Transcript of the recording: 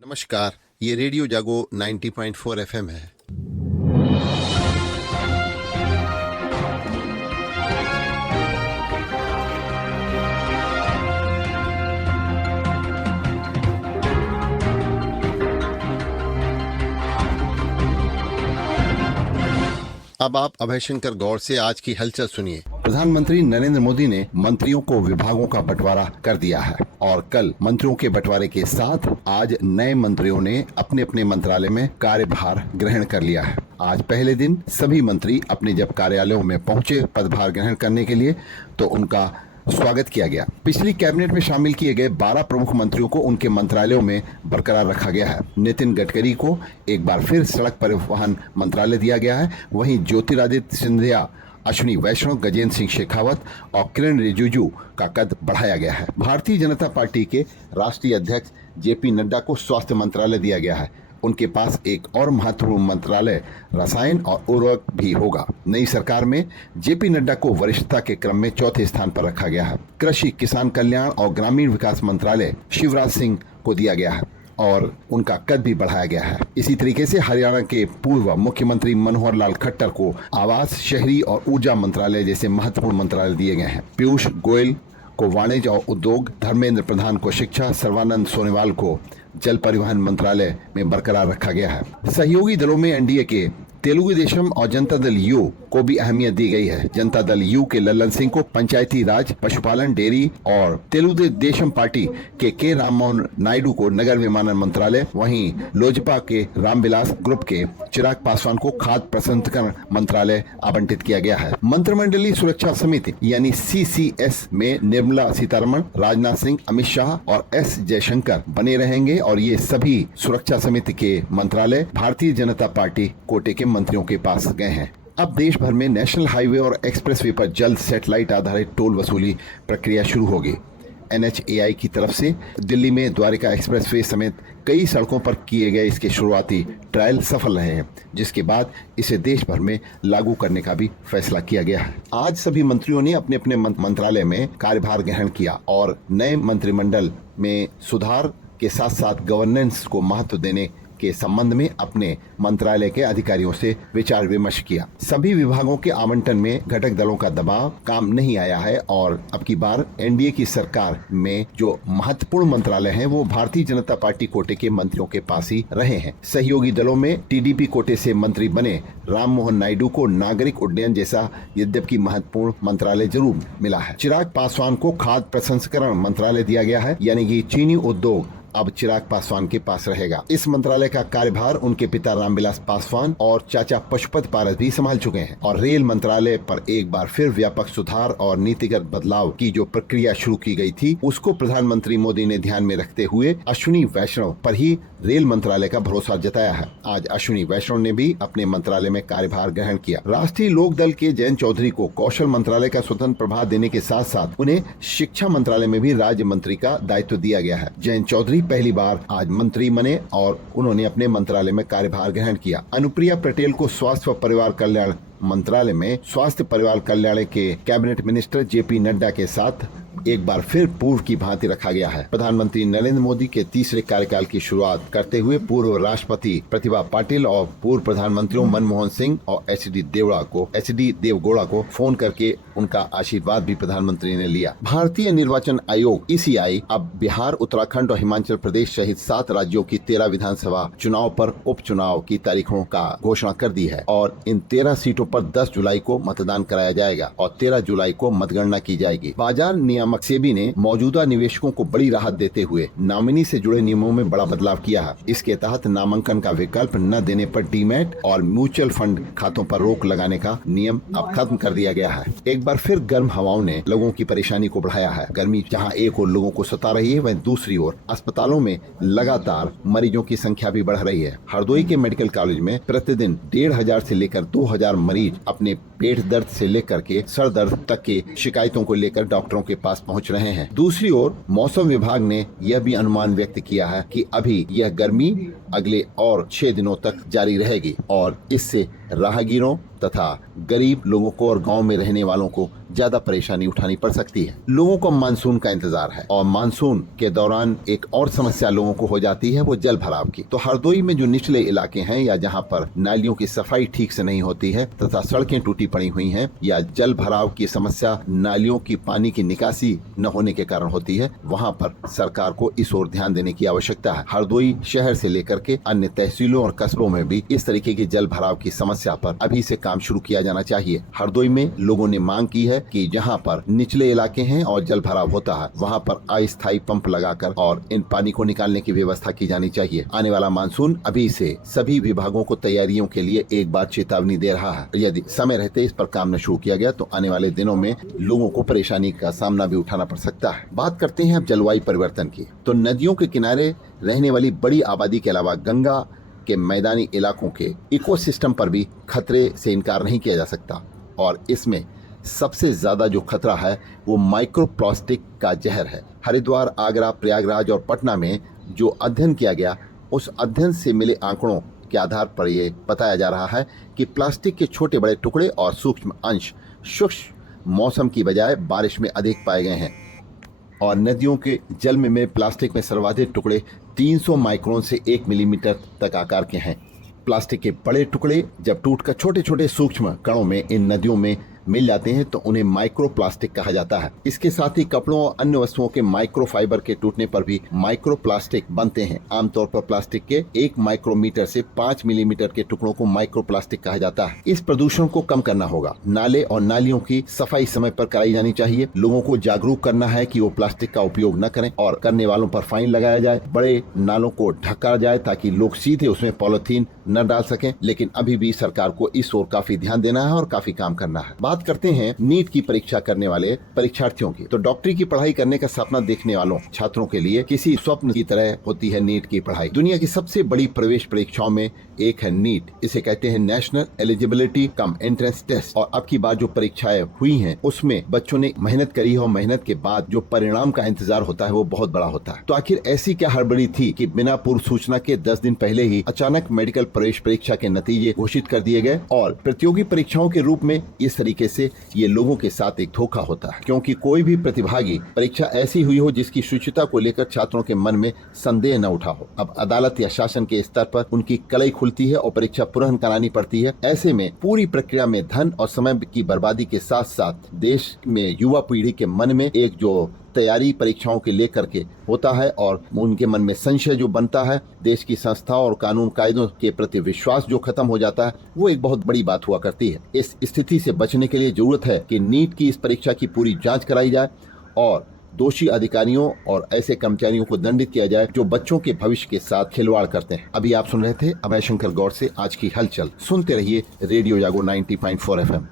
नमस्कार, ये रेडियो जागो 90.4 एफएम है। अब आप अभय शंकर गौड़ से आज की हलचल सुनिए। प्रधानमंत्री नरेंद्र मोदी ने मंत्रियों को विभागों का बंटवारा कर दिया है और कल मंत्रियों के बंटवारे के साथ आज नए मंत्रियों ने अपने अपने मंत्रालय में कार्यभार ग्रहण कर लिया है। आज पहले दिन सभी मंत्री अपने जब कार्यालयों में पहुंचे पदभार ग्रहण करने के लिए तो उनका स्वागत किया गया। पिछली कैबिनेट में शामिल किए गए 12 प्रमुख मंत्रियों को उनके मंत्रालयों में बरकरार रखा गया है। नितिन गडकरी को एक बार फिर सड़क परिवहन मंत्रालय दिया गया है। वहीं ज्योतिरादित्य सिंधिया, अश्विनी वैष्णव, गजेंद्र सिंह शेखावत और किरण रिजिजू का कद बढ़ाया गया है। भारतीय जनता पार्टी के राष्ट्रीय अध्यक्ष जेपी नड्डा को स्वास्थ्य मंत्रालय दिया गया है। उनके पास एक और महत्वपूर्ण मंत्रालय रसायन और उर्वरक भी होगा। नई सरकार में जेपी नड्डा को वरिष्ठता के क्रम में चौथे स्थान पर रखा गया है। कृषि, किसान कल्याण और ग्रामीण विकास मंत्रालय शिवराज सिंह को दिया गया है और उनका कद भी बढ़ाया गया है। इसी तरीके से हरियाणा के पूर्व मुख्यमंत्री मनोहर लाल खट्टर को आवास, शहरी और ऊर्जा मंत्रालय जैसे महत्वपूर्ण मंत्रालय दिए गए हैं। पीयूष गोयल को वाणिज्य और उद्योग, धर्मेंद्र प्रधान को शिक्षा, सर्बानंद सोनोवाल को जल परिवहन मंत्रालय में बरकरार रखा गया है। सहयोगी दलों में एनडीए के तेलुगु देशम और जनता दल यू को भी अहमियत दी गई है। जनता दल यू के लल्लन सिंह को पंचायती राज, पशुपालन, डेयरी और तेलुगु देशम पार्टी के राममोहन नायडू को नगर विमानन मंत्रालय, वहीं लोजपा के रामविलास ग्रुप के चिराग पासवान को खाद्य प्रसंस्करण मंत्रालय आवंटित किया गया है। मंत्रिमंडलीय सुरक्षा समिति यानी सीसीएस में निर्मला सीतारमण, राजनाथ सिंह, अमित शाह और एस जयशंकर बने रहेंगे और ये सभी सुरक्षा समिति के मंत्रालय भारतीय जनता पार्टी कोटे के मंत्रियों के पास गए हैं। अब देश भर में नेशनल हाईवे और एक्सप्रेसवे पर जल्द सैटेलाइट आधारित टोल वसूली प्रक्रिया शुरू होगी। NHAI की तरफ से दिल्ली में द्वारका एक्सप्रेसवे समेत कई सड़कों पर किए गए इसके शुरुआती ट्रायल सफल रहे हैं, जिसके बाद इसे देश भर में लागू करने का भी फैसला किया गया है। आज सभी मंत्रियों ने अपने अपने मंत्रालय में कार्यभार ग्रहण किया और नए मंत्रिमंडल में सुधार के साथ साथ गवर्नेंस को महत्व देने के संबंध में अपने मंत्रालय के अधिकारियों से विचार विमर्श किया। सभी विभागों के आवंटन में घटक दलों का दबाव काम नहीं आया है और अब की बार एनडीए की सरकार में जो महत्वपूर्ण मंत्रालय हैं वो भारतीय जनता पार्टी कोटे के मंत्रियों के पास ही रहे हैं। सहयोगी दलों में टीडीपी कोटे से मंत्री बने राममोहन नायडू को नागरिक उड्डयन जैसा यद्यपि महत्वपूर्ण मंत्रालय जरूर मिला है। चिराग पासवान को खाद्य प्रसंस्करण मंत्रालय दिया गया है, यानी कि चीनी उद्योग अब चिराग पासवान के पास रहेगा। इस मंत्रालय का कार्यभार उनके पिता रामविलास पासवान और चाचा पशुपत पारस भी संभाल चुके हैं और रेल मंत्रालय पर एक बार फिर व्यापक सुधार और नीतिगत बदलाव की जो प्रक्रिया शुरू की गई थी उसको प्रधानमंत्री मोदी ने ध्यान में रखते हुए अश्विनी वैष्णव पर ही रेल मंत्रालय का भरोसा जताया है। आज अश्विनी वैष्णव ने भी अपने मंत्रालय में कार्यभार ग्रहण किया। राष्ट्रीय लोक दल के जयंत चौधरी को कौशल मंत्रालय का स्वतंत्र प्रभार देने के साथ साथ उन्हें शिक्षा मंत्रालय में भी राज्य मंत्री का दायित्व दिया गया है। जयंत चौधरी पहली बार आज मंत्री बने और उन्होंने अपने मंत्रालय में कार्यभार ग्रहण किया। अनुप्रिया पटेल को स्वास्थ्य व परिवार कल्याण मंत्रालय में स्वास्थ्य परिवार कल्याण के कैबिनेट मिनिस्टर जेपी नड्डा के साथ एक बार फिर पूर्व की भांति रखा गया है। प्रधानमंत्री नरेंद्र मोदी के तीसरे कार्यकाल की शुरुआत करते हुए पूर्व राष्ट्रपति प्रतिभा पाटिल और पूर्व प्रधानमंत्रियों मनमोहन सिंह और एचडी देवगौड़ा को फोन करके उनका आशीर्वाद भी प्रधानमंत्री ने लिया। भारतीय निर्वाचन आयोग ECI अब बिहार, उत्तराखंड और हिमाचल प्रदेश सहित 7 राज्यों की 13 विधानसभा चुनाव पर उपचुनाव की तारीखों का घोषणा कर दी है और इन 13 सीटों पर 10 जुलाई को मतदान कराया जाएगा और 13 जुलाई को मतगणना की जाएगी। बाजार नियामक सेबी ने मौजूदा निवेशकों को बड़ी राहत देते हुए नॉमिनी से जुड़े नियमों में बड़ा बदलाव किया है। इसके तहत नामांकन का विकल्प न देने पर डीमैट और म्यूचुअल फंड खातों पर रोक लगाने का नियम अब खत्म कर दिया गया है। एक बार फिर गर्म हवाओं ने लोगों की परेशानी को बढ़ाया है। गर्मी जहां एक ओर लोगों को सता रही है, वहीं दूसरी ओर अस्पतालों में लगातार मरीजों की संख्या भी बढ़ रही है। हरदोई के मेडिकल कॉलेज में प्रतिदिन 1500 से लेकर 2000 मरीज अपने पेट दर्द से लेकर के सर दर्द तक के शिकायतों को लेकर डॉक्टरों के पास पहुंच रहे हैं। दूसरी ओर मौसम विभाग ने यह भी अनुमान व्यक्त किया है कि अभी यह गर्मी अगले और 6 दिनों तक जारी रहेगी और इससे राहगीरों तथा गरीब लोगों को और गांव में रहने वालों को ज्यादा परेशानी उठानी पड़ सकती है। लोगों को मानसून का इंतजार है और मानसून के दौरान एक और समस्या लोगों को हो जाती है, वो जल भराव की। तो हरदोई में जो निचले इलाके हैं या जहां पर नालियों की सफाई ठीक से नहीं होती है तथा सड़कें टूटी पड़ी हुई हैं या जल भराव की समस्या नालियों की पानी की निकासी न होने के कारण होती है, वहां पर सरकार को इस ओर ध्यान देने की आवश्यकता है। हरदोई शहर से लेकर के अन्य तहसीलों और कस्बों में भी इस तरीके की जल भराव की समस्या पर अभी से काम शुरू किया जाना चाहिए। हरदोई में लोगों ने मांग की है कि जहां पर निचले इलाके हैं और जल भराव होता है वहां पर अस्थायी पंप लगाकर और इन पानी को निकालने की व्यवस्था की जानी चाहिए। आने वाला मानसून अभी से सभी विभागों को तैयारियों के लिए एक बार चेतावनी दे रहा है। यदि समय रहते इस पर काम न शुरू किया गया तो आने वाले दिनों में लोगों को परेशानी का सामना भी उठाना पड़ सकता है। बात करते हैं अब जलवायु परिवर्तन की। तो नदियों के किनारे रहने वाली बड़ी आबादी के अलावा गंगा के मैदानी इलाकों के इकोसिस्टम पर भी खतरे से इनकार नहीं किया जा सकता और इसमें सबसे ज्यादा जो खतरा है वो माइक्रोप्लास्टिक का जहर है। हरिद्वार, आगरा, प्रयागराज और पटना में जो अध्ययन किया गया उस अध्ययन से मिले आंकड़ों के आधार पर यह बताया जा रहा है कि प्लास्टिक के छोटे बड़े टुकड़े और सूक्ष्म अंश शुष्क मौसम की बजाय बारिश में अधिक पाए गए हैं और नदियों के जल में प्लास्टिक में सर्वाधिक टुकड़े 300 माइक्रोन से 1 मिलीमीटर तक आकार के हैं। प्लास्टिक के बड़े टुकड़े जब टूटकर छोटे छोटे सूक्ष्म कणों में इन नदियों में मिल जाते हैं तो उन्हें माइक्रोप्लास्टिक कहा जाता है। इसके साथ ही कपड़ों और अन्य वस्तुओं के माइक्रोफाइबर के टूटने पर भी माइक्रोप्लास्टिक बनते हैं। आमतौर पर प्लास्टिक के 1 माइक्रोमीटर से 5 मिलीमीटर के टुकड़ों को माइक्रोप्लास्टिक कहा जाता है। इस प्रदूषण को कम करना होगा। नाले और नालियों की सफाई समय पर कराई जानी चाहिए। लोगों को जागरूक करना है कि वो प्लास्टिक का उपयोग न करें और करने वालों पर फाइन लगाया जाए। बड़े नालों को ढका जाए ताकि लोग सीधे उसमें पॉलिथीन न डाल सकें। लेकिन अभी भी सरकार को इस ओर काफी ध्यान देना है और काफी काम करना है। बात करते हैं नीट की परीक्षा करने वाले परीक्षार्थियों की। तो डॉक्टरी की पढ़ाई करने का सपना देखने वालों छात्रों के लिए किसी स्वप्न की तरह होती है नीट की पढ़ाई। दुनिया की सबसे बड़ी प्रवेश परीक्षाओं में एक है नीट। इसे कहते हैं national eligibility cum entrance test. और अब की बार जो परीक्षाएं हुई हैं उसमें बच्चों ने मेहनत करी है और मेहनत के बाद जो परिणाम का इंतजार होता है वो बहुत बड़ा होता है। तो आखिर ऐसी क्या हड़बड़ी थी कि बिना पूर्व सूचना के 10 दिन पहले ही अचानक मेडिकल प्रवेश परीक्षा के नतीजे घोषित कर दिए गए। और प्रतियोगी परीक्षाओं के रूप में इस तरीके से ये लोगों के साथ एक धोखा होता है, क्योंकि कोई भी प्रतिभागी परीक्षा ऐसी हुई हो जिसकी शुचिता को लेकर छात्रों के मन में संदेह न उठा हो। अब अदालत या शासन के स्तर पर उनकी कलई खुलती है और परीक्षा पुनः करानी पड़ती है। ऐसे में पूरी प्रक्रिया में धन और समय की बर्बादी के साथ साथ देश में युवा पीढ़ी के मन में एक जो तैयारी परीक्षाओं के लेकर के होता है और उनके मन में संशय जो बनता है, देश की संस्थाओं और कानून कायदों के प्रति विश्वास जो खत्म हो जाता है, वो एक बहुत बड़ी बात हुआ करती है। इस स्थिति से बचने के लिए जरूरत है कि नीट की इस परीक्षा की पूरी जांच कराई जाए और दोषी अधिकारियों और ऐसे कर्मचारियों को दंडित किया जाए जो बच्चों के भविष्य के साथ खिलवाड़ करते हैं। अभी आप सुन रहे थे अभय शंकर गौड़ से आज की हलचल। सुनते रहिए रेडियो जागो 90.4 FM।